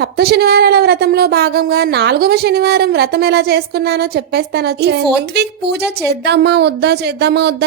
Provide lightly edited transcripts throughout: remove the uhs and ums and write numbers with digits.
సప్త శనివారాల వ్రతంలో భాగంగా 4వ శనివారం వ్రతం ఎలా చేసుకున్నానో చెప్పేస్తాను. ఈ 4th వీక్ పూజ చేద్దామా వద్దా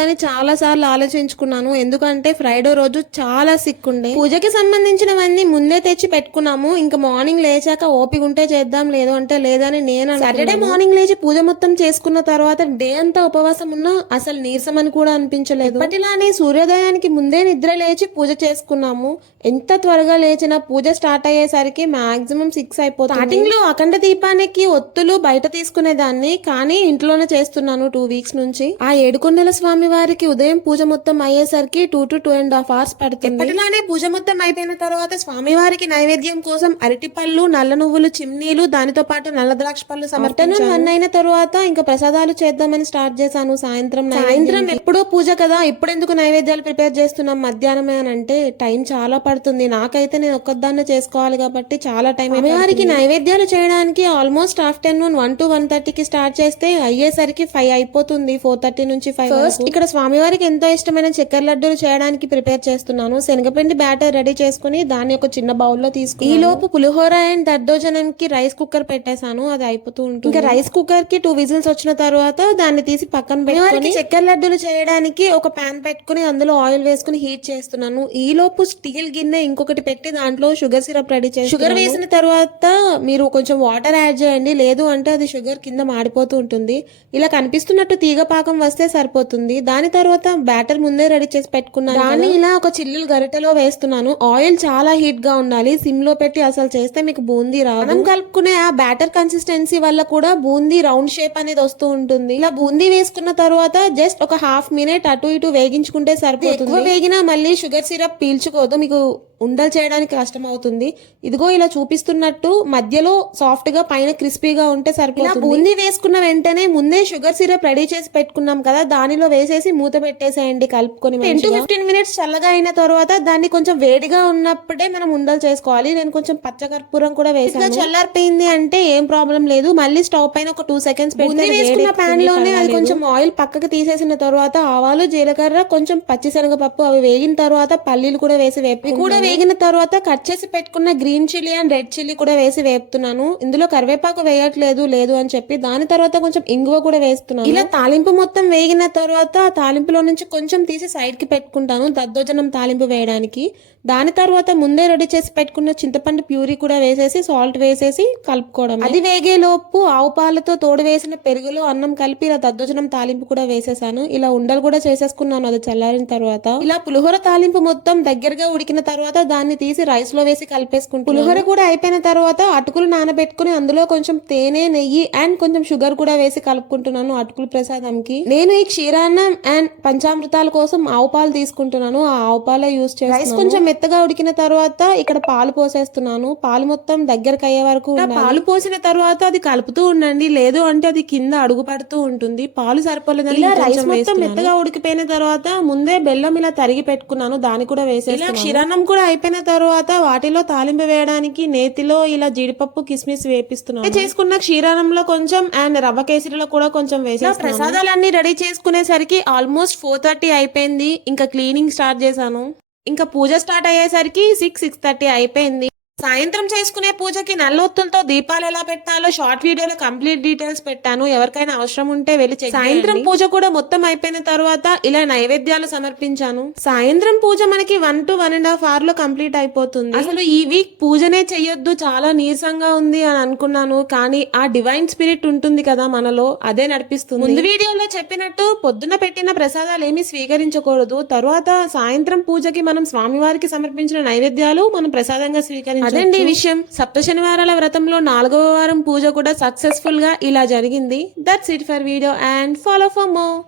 అని చాలా సార్లు ఆలోచించుకున్నాను. ఎందుకంటే ఫ్రైడే రోజు చాలా సిక్ ఉండే. పూజకి సంబంధించినవన్నీ ముందే తెచ్చి పెట్టుకున్నాము. ఇంకా మార్నింగ్ లేచాక ఓపిక ఉంటే చేద్దాం, లేదు అంటే లేదని నేను సాటర్డే మార్నింగ్ లేచి పూజ మొత్తం చేసుకున్న తర్వాత డే అంతా ఉపవాసం ఉన్నా అసలు నీరసం అని కూడా అనిపించలేదు. ఇప్పటిలానే సూర్యోదయానికి ముందే నిద్ర లేచి పూజ చేసుకున్నాము. ఎంత త్వరగా లేచినా పూజ స్టార్ట్ అయ్యేసరికి మాక్సిమం 6 అయిపోతుంది. స్టార్టింగ్ లో అఖండ దీపానికి ఒత్తులు బయట తీసుకునేదాన్ని, కానీ ఇంట్లోనే చేస్తున్నాను 2 వీక్స్ నుంచి. ఆ ఏడుకొండల స్వామి వారికి ఉదయం పూజ మొత్తం అయ్యేసరికి 2 to 2.5 hours పడుతుంది. ఎప్పటిలానే పూజ మొత్తం అయిపోయిన తర్వాత స్వామివారికి నైవేద్యం కోసం అరటిపళ్ళు, నల్ల నువ్వులు, చిమ్నీలు, దానితో పాటు నల్ల ద్రాక్ష పళ్ళు సమర్పించాను. 1 అయిన తర్వాత ఇంకా ప్రసాదాలు చేద్దామని స్టార్ట్ చేశాను. సాయంత్రం ఎప్పుడో పూజ కదా, ఇప్పుడెందుకు నైవేద్యాలు ప్రిపేర్ చేస్తున్నాం మధ్యాహ్నమే అని అంటే టైం చాలా పడుతుంది. నాకైతే నేను ఒక్కదాన్నే చేసుకోవాలి కాబట్టి చాలా టైం. అమ్మవారికి నైవేద్యాలు చేయడానికి ఆల్మోస్ట్ ఆఫ్టర్నూన్ 1 to 1:30కి స్టార్ట్ చేస్తే అయ్యేసరికి 5 అయిపోతుంది. 4:30 నుంచి 5. ఫస్ట్ ఇక్కడ స్వామివారికి ఎంతో ఇష్టమైన చక్కెర లడ్డూలు చేయడానికి ప్రిపేర్ చేస్తున్నాను. శనగపిండి బ్యాటర్ రెడీ చేసుకుని దాన్ని ఒక చిన్న బౌల్లో తీసుకుని ఈ లోపు పులిహోర అండ్ దద్దోజనంకి రైస్ కుక్కర్ పెట్టేశాను. అది అయిపోతూ ఉంటుంది. ఇంకా రైస్ కుక్కర్ కి 2 విజిల్స్ వచ్చిన తర్వాత దాన్ని తీసి పక్కన పెట్టుకొని చక్కెర లడ్డూలు చేయడానికి ఒక ప్యాన్ పెట్టుకుని అందులో ఆయిల్ వేసుకుని హీట్ చేస్తున్నాను. ఈ లోపు స్టీల్ గిన్నె ఇంకొకటి పెట్టి దాంట్లో షుగర్ సిరప్ రెడీ చేసి షుగర్ వేసిన తర్వాత మీరు కొంచెం వాటర్ యాడ్ చేయండి, లేదు అంటే అది షుగర్ కింద మాడిపోతూ ఉంటుంది. ఇలా కనిపిస్తున్నట్టు తీగ పాకం వస్తే సరిపోతుంది. దాని తర్వాత బ్యాటర్ ముందే రెడీ చేసి పెట్టుకున్నాను. దాన్ని ఇలా ఒక చిల్లులు గరిటెలో వేస్తున్నాను. ఆయిల్ చాలా హీట్ గా ఉండాలి. సిమ్ లో పెట్టి అసలు చేస్తే మీకు బూందీ రాదు. మనం కలుపుకునే ఆ బ్యాటర్ కన్సిస్టెన్సీ వల్ల కూడా బూందీ రౌండ్ షేప్ అనేది వస్తూ ఉంటుంది. ఇలా బూందీ వేసుకున్న తర్వాత జస్ట్ ఒక ½ మినిట్ అటు ఇటు వేగించుకుంటే సరిపోతుంది. ఎక్కువ వేగినా మళ్ళీ షుగర్ సిరప్ పీల్చుకోదు, మీకు ఉండలు చేయడానికి కష్టం అవుతుంది. ఇదిగో ఇలా చూపిస్తున్నట్టు మధ్యలో సాఫ్ట్ గా పైన క్రిస్పీగా ఉంటే సరిపోతుంది. బూందీ వేసుకున్న వెంటనే ముందే షుగర్ సిరప్ రెడీ చేసి పెట్టుకున్నాం కదా, దానిలో వేసేసి మూత పెట్టేసేయండి కలుపుకొని. 10 to 15 మినిట్స్ చల్లగా అయిన తర్వాత దాన్ని కొంచెం వేడిగా ఉన్నప్పుడే మనం ఉండలు చేసుకోవాలి. నేను కొంచెం పచ్చకర్పూరం కూడా వేసాను. చల్లారిపోయింది అంటే ఏం ప్రాబ్లం లేదు. మళ్ళీ స్టవ్ పైన ఒక 2 seconds పెట్టి వేసుకున్న ప్యాన్ లోనే అది కొంచెం ఆయిల్ పక్కకు తీసేసిన తర్వాత ఆవాలు, జీలకర్ర, కొంచెం పచ్చిశనగపప్పు అవి వేగిన తర్వాత పల్లీలు కూడా వేసి వేగిన తర్వాత కట్ చేసి పెట్టుకున్న green chilli and red chilli కూడా వేసి వేపుతున్నాను. ఇందులో కరివేపాకు వేయట్లేదు అని చెప్పి. దాని తర్వాత కొంచెం ఇంగువ కూడా వేస్తున్నాను. ఇలా తాలింపు మొత్తం వేగిన తర్వాత ఆ తాలింపులో నుంచి కొంచెం తీసి సైడ్ కి పెట్టుకుంటాను దద్దోజనం తాలింపు వేయడానికి. దాని తర్వాత ముందే రెడీ చేసి పెట్టుకున్న చింతపండు ప్యూరీ కూడా వేసేసి సాల్ట్ వేసేసి కలుపుకోవడం. అది వేగే లోపు ఆవు పాలతో తోడు వేసిన పెరుగులో అన్నం కలిపి ఇలా దద్దోజనం తాలింపు కూడా వేసేసాను. ఇలా ఉండలు కూడా చేసేసుకున్నాను అది చల్లారిన తర్వాత. ఇలా పులిహోర తాలింపు మొత్తం దగ్గరగా ఉడికిన తర్వాత దాన్ని తీసి రైస్ లో వేసి కలిపేసుకుంటాను. పులిహోర కూడా అయిపోయిన తర్వాత అటుకులు నానబెట్టుకుని అందులో కొంచెం తేనె, నెయ్యి అండ్ కొంచెం షుగర్ కూడా వేసి కలుపుకుంటున్నాను అటుకులు ప్రసాదంకి. నేను ఈ క్షీరాన్నం అండ్ పంచామృతాల కోసం ఆవు పాలు తీసుకుంటున్నాను. ఆ ఆవు పాలే యూజ్ చేస్తాను. రైస్ కొంచెం మెత్తగా ఉడికిన తర్వాత ఇక్కడ పాలు పోసేస్తున్నాను. పాలు మొత్తం దగ్గరకు అయ్యే వరకు పాలు పోసిన తర్వాత అది కలుపుతూ ఉండండి, లేదు అంటే అది కింద అడుగు పడుతూ ఉంటుంది. పాలు సరిపోలేదని ఇలా రైస్ మొత్తం మెత్తగా ఉడికిపోయిన తర్వాత ముందే బెల్లం ఇలా తరిగి పెట్టుకున్నాను, దాన్ని కూడా వేసేస్తున్నాను. క్షీరాన్నం కూడా అయిపోయిన తర్వాత వాటిలో తాలింపు వేయడానికి నేతిలో ఇలా జీడిపప్పు, కిస్మిస్ వేపిస్తున్నాను. చేసుకున్న క్షీరాన్నంలో కొంచెం అండ్ రవ్వ కేసరిలో కూడా కొంచెం వేసి ప్రసాదాలన్నీ రెడీ చేసుకునేసరికి ఆల్మోస్ట్ 4:30 అయిపోయింది. ఇంకా క్లీనింగ్ స్టార్ట్ చేశాను. ఇంకా పూజ స్టార్ట్ అయ్యేసరికి 6:30 అయిపోయింది. సాయంత్రం చేసుకునే పూజకి నల్లొత్తులతో దీపాలు ఎలా పెట్టాలో షార్ట్ వీడియోలో కంప్లీట్ డీటెయిల్స్ పెట్టాను. ఎవరికైనా అవసరం ఉంటే వెళ్ళి చెక్ చేయండి. సాయంత్రం పూజ కూడా మొత్తం అయిపోయిన తర్వాత ఇలా నైవేద్యాలు సమర్పించాను. సాయంత్రం పూజ మనకి 1 to 1.5 hours లో కంప్లీట్ అయిపోతుంది. అసలు ఈ వీక్ పూజనే చెయ్యొద్దు, చాలా నీరసంగా ఉంది అని అనుకున్నాను. కానీ ఆ డివైన్ స్పిరిట్ ఉంటుంది కదా మనలో, అదే నడిపిస్తుంది. ముందు వీడియోలో చెప్పినట్టు పొద్దున పెట్టిన ప్రసాదాలు ఏమీ స్వీకరించకూడదు. తర్వాత సాయంత్రం పూజకి మనం స్వామివారికి సమర్పించిన నైవేద్యాలు మనం ప్రసాదంగా స్వీకరించాలి. అదండి విషయం. సప్త శనివారాల వ్రతంలో 4వ వారం పూజ కూడా సక్సెస్ఫుల్ గా ఇలా జరిగింది. That's it for video and follow for more.